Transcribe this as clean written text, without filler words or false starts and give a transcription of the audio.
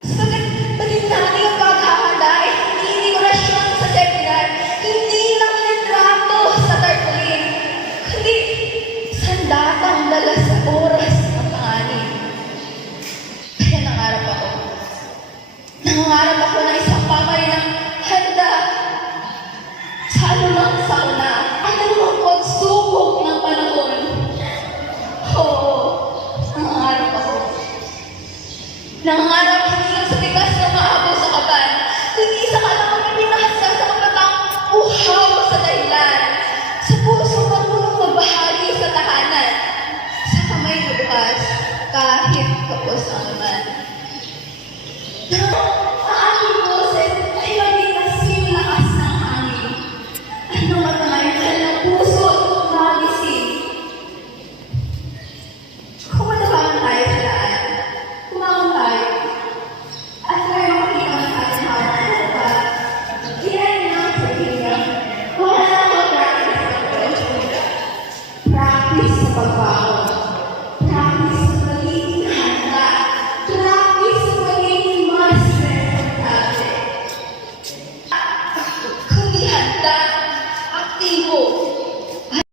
Palinlaki ang paghahanda ay hindi dekorasyon sa seminar, hindi lang litrato sa tarpaulin, kundi sandatang dala sa oras ng panganib. Kaya nangarap ako ng isang pamarinang handa sa anumang sauna, anumang pagsubok ng panahon. Oo, nangarap ako. Nangarap hindi lang sa bigas na maabot sa kaban, kundi sa kalamang ipinahasa sa kapatang uhaw sa dahilan, sa puso marunong magbahagi sa tahanan, sa kamay na bukas, kahit kapos ang naman.